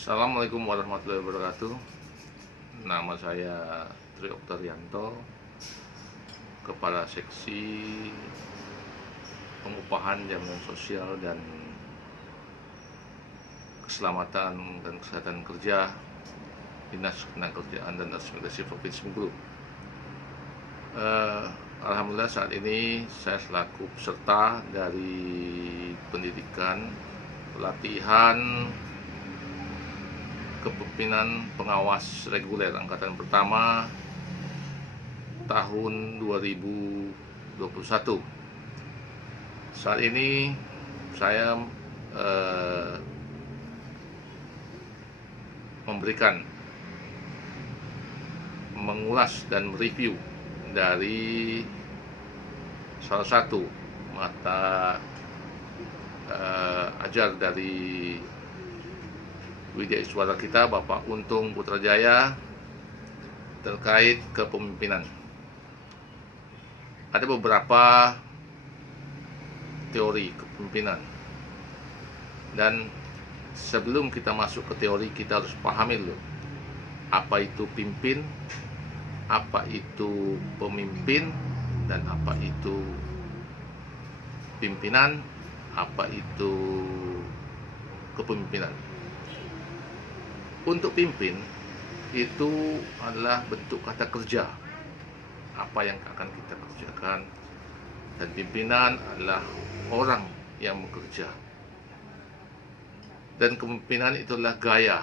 Assalamualaikum warahmatullahi wabarakatuh. Nama saya Tri Oktavianto, Kepala Seksi Pengupahan Jaminan Sosial dan Keselamatan dan Kesehatan Kerja Dinas Ketenagakerjaan dan Transmigrasi Provinsi Bengkulu. Alhamdulillah saat ini saya selaku peserta dari pendidikan pelatihan Kepemimpinan Pengawas Reguler Angkatan Pertama tahun 2021. Saat ini saya mengulas dan mereview dari salah satu mata ajar dari Widya Iswara kita, Bapak Untung Putrajaya, terkait kepemimpinan. Ada beberapa teori kepemimpinan, dan sebelum kita masuk ke teori, kita harus pahami dulu apa itu pimpin, apa itu pemimpin, dan apa itu pimpinan, apa itu kepemimpinan. Untuk pimpin itu adalah bentuk kata kerja, apa yang akan kita kerjakan, dan pimpinan adalah orang yang bekerja, dan kepemimpinan itulah gaya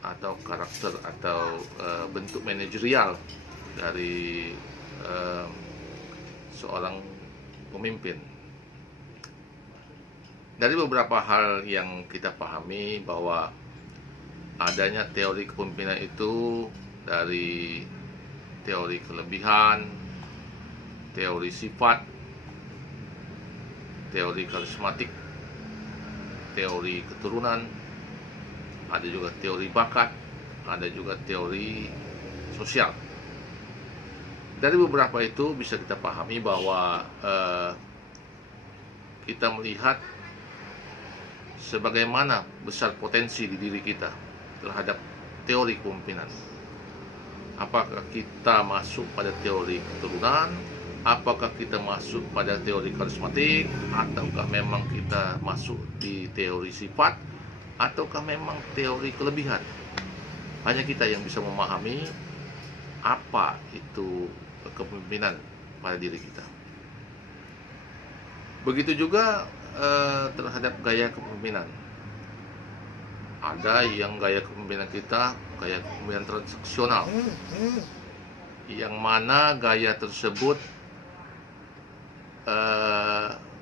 atau karakter atau bentuk manajerial dari seorang pemimpin. Dari beberapa hal yang kita pahami bahwa adanya teori kepemimpinan itu dari teori kelebihan, teori sifat, teori karismatik, teori keturunan, ada juga teori bakat, ada juga teori sosial. Dari beberapa itu bisa kita pahami bahwa kita melihat sebagaimana besar potensi di diri kita terhadap teori kepemimpinan. Apakah kita masuk pada teori keturunan, apakah kita masuk pada teori karismatik, ataukah memang kita masuk di teori sifat, ataukah memang teori kelebihan. Hanya kita yang bisa memahami apa itu kepemimpinan pada diri kita. Begitu juga terhadap gaya kepemimpinan. Ada yang gaya kepemimpinan kita gaya kepemimpinan transaksional, yang mana gaya tersebut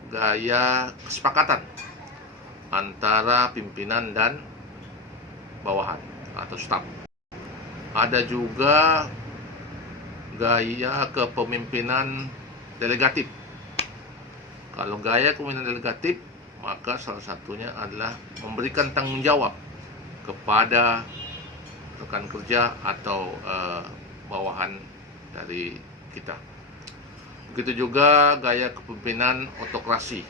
gaya kesepakatan antara pimpinan dan bawahan atau staf. Ada juga gaya kepemimpinan delegatif. Kalau gaya kepemimpinan delegatif, maka salah satunya adalah memberikan tanggung jawab kepada rekan kerja atau bawahan dari kita. Begitu juga gaya kepemimpinan otokrasi.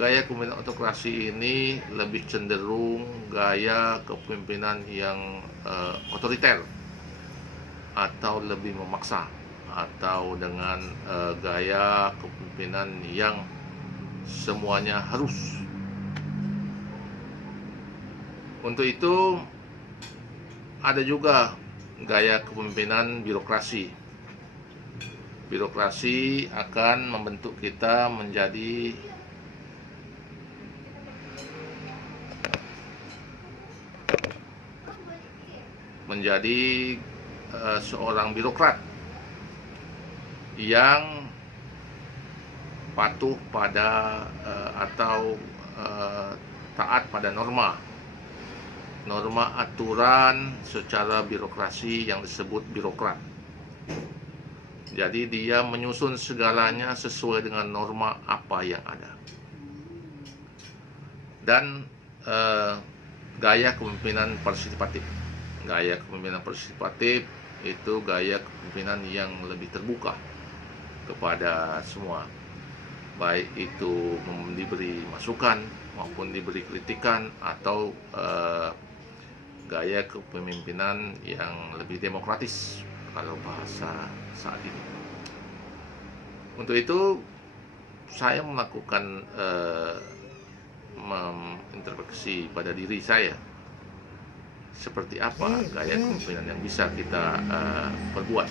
Gaya kepemimpinan otokrasi ini lebih cenderung gaya kepemimpinan yang otoriter atau lebih memaksa, atau dengan gaya kepemimpinan yang semuanya harus. Untuk itu ada juga gaya kepemimpinan birokrasi. Birokrasi akan membentuk kita menjadi seorang birokrat yang patuh pada atau taat pada norma aturan secara birokrasi yang disebut birokrat. Jadi dia menyusun segalanya sesuai dengan norma apa yang ada. Dan gaya kepemimpinan partisipatif. Gaya kepemimpinan partisipatif itu gaya kepemimpinan yang lebih terbuka kepada semua, baik itu diberi masukan maupun diberi kritikan atau gaya kepemimpinan yang lebih demokratis kalau bahasa saat ini. Untuk itu saya melakukan introspeksi pada diri saya, seperti apa gaya kepemimpinan yang bisa kita perbuat.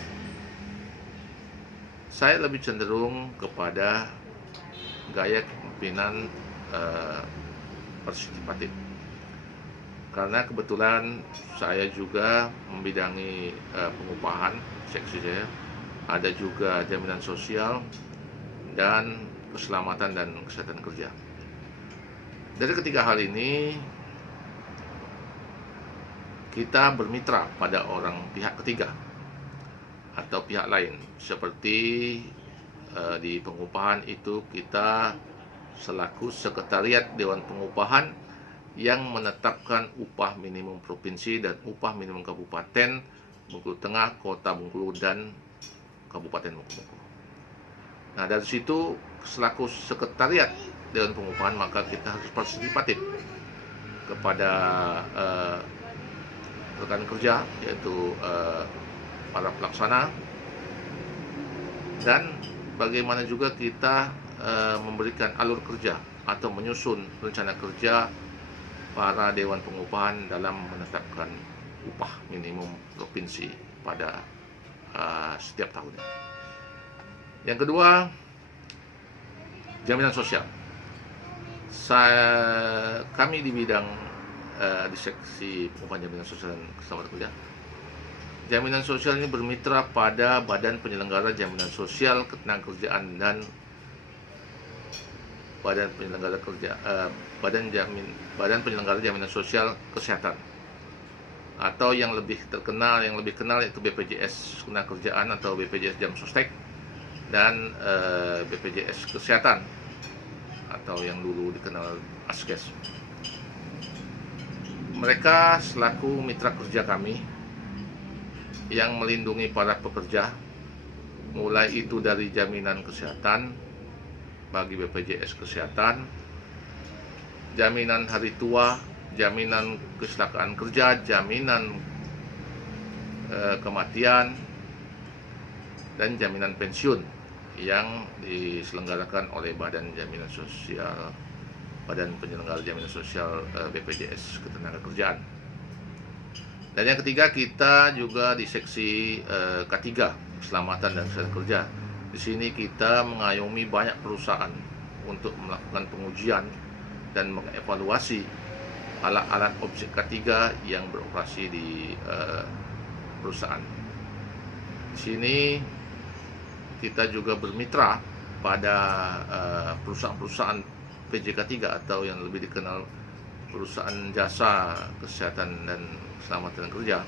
Saya lebih cenderung kepada gaya kepemimpinan partisipatif, karena kebetulan saya juga membidangi pengupahan, seksi saya ada juga jaminan sosial dan keselamatan dan kesehatan kerja. Dari ketiga hal ini kita bermitra pada pihak ketiga atau pihak lain, seperti di pengupahan itu kita selaku sekretariat Dewan Pengupahan yang menetapkan upah minimum provinsi dan upah minimum kabupaten Bengkulu Tengah, Kota Bengkulu, dan Kabupaten Bengkulu. Nah, dari situ selaku sekretariat Dewan Pengupahan maka kita harus partisipatif kepada rekan kerja, yaitu para pelaksana, dan bagaimana juga kita memberikan alur kerja atau menyusun rencana kerja para Dewan Pengupahan dalam menetapkan upah minimum provinsi pada setiap tahunnya. Yang kedua, jaminan sosial. Kami di bidang di seksi pengupahan jaminan sosial dan keselamatan kerja. Jaminan sosial ini bermitra pada Badan Penyelenggara Jaminan Sosial Ketenagakerjaan dan Badan Penyelenggara Jaminan Sosial Kesehatan, atau yang lebih kenal yaitu BPJS Ketenagakerjaan atau BPJS Jam Sostek, dan BPJS Kesehatan atau yang dulu dikenal Askes. Mereka selaku mitra kerja kami yang melindungi para pekerja, mulai itu dari jaminan kesehatan bagi BPJS Kesehatan, jaminan hari tua, jaminan kecelakaan kerja, jaminan kematian, dan jaminan pensiun yang diselenggarakan oleh Badan Penyelenggara Jaminan Sosial BPJS Ketenagakerjaan. Dan yang ketiga, kita juga di seksi K3 Keselamatan dan Kesehatan Kerja. Di sini kita mengayomi banyak perusahaan untuk melakukan pengujian dan mengevaluasi alat-alat objek K3 yang beroperasi di perusahaan. Di sini kita juga bermitra pada perusahaan-perusahaan PJK3 atau yang lebih dikenal perusahaan jasa kesehatan dan keselamatan kerja.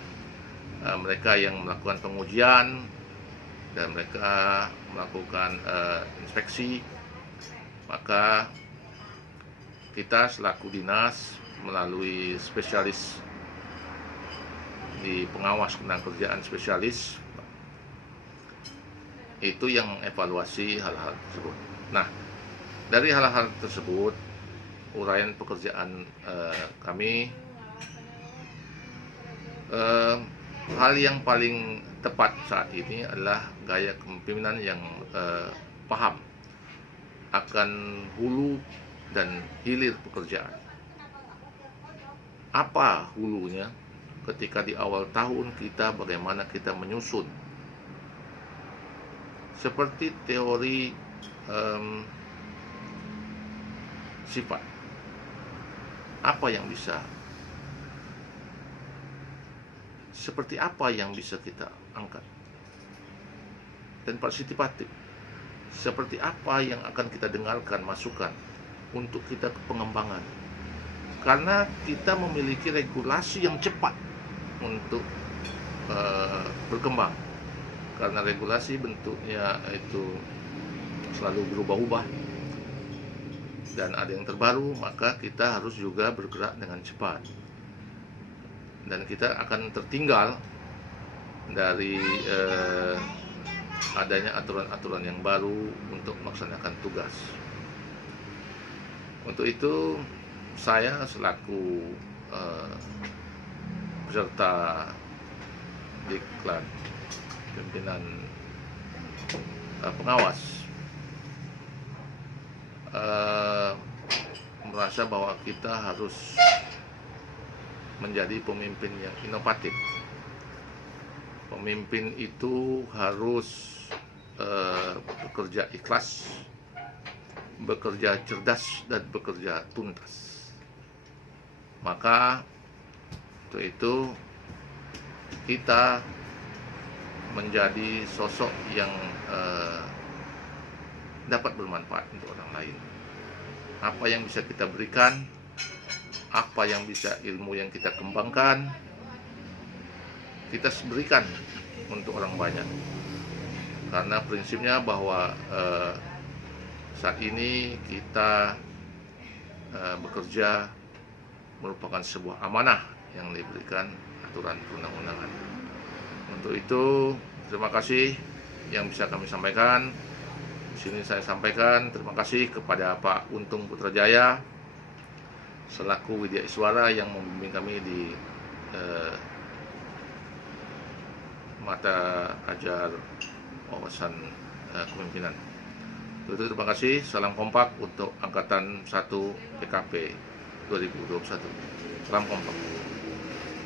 Mereka yang melakukan pengujian dan mereka melakukan inspeksi, maka kita selaku dinas melalui spesialis di pengawas ketenagakerjaan spesialis itu yang mengevaluasi hal-hal tersebut. Nah, dari hal-hal tersebut, uraian pekerjaan kami, hal yang paling tepat saat ini adalah gaya kepemimpinan yang paham akan hulu dan hilir pekerjaan. Apa hulunya? Ketika di awal tahun kita bagaimana kita menyusun, seperti teori sifat, apa yang bisa, seperti apa yang bisa kita angkat, dan partisipatif, seperti apa yang akan kita dengarkan masukan untuk kita ke pengembangan, karena kita memiliki regulasi yang cepat untuk berkembang, karena regulasi bentuknya itu selalu berubah-ubah dan ada yang terbaru, maka kita harus juga bergerak dengan cepat. Dan kita akan tertinggal dari adanya aturan-aturan yang baru untuk melaksanakan tugas. Untuk itu saya selaku peserta diklat pimpinan pengawas merasa bahwa kita harus menjadi pemimpin yang inovatif. Pemimpin itu harus bekerja ikhlas, bekerja cerdas, dan bekerja tuntas. Maka untuk itu kita menjadi sosok yang dapat bermanfaat untuk orang lain. Apa yang bisa kita berikan, apa yang bisa ilmu yang kita kembangkan, kita berikan untuk orang banyak. Karena prinsipnya bahwa saat ini kita bekerja merupakan sebuah amanah yang diberikan aturan perundang-undangan. Untuk itu, terima kasih yang bisa kami sampaikan. Di sini saya sampaikan terima kasih kepada Pak Untung Putrajaya selaku Widya Iswara yang membimbing kami di mata ajar wawasan kepemimpinan. Itu terima kasih. Salam kompak untuk angkatan 1 PKP 2021. Salam kompak.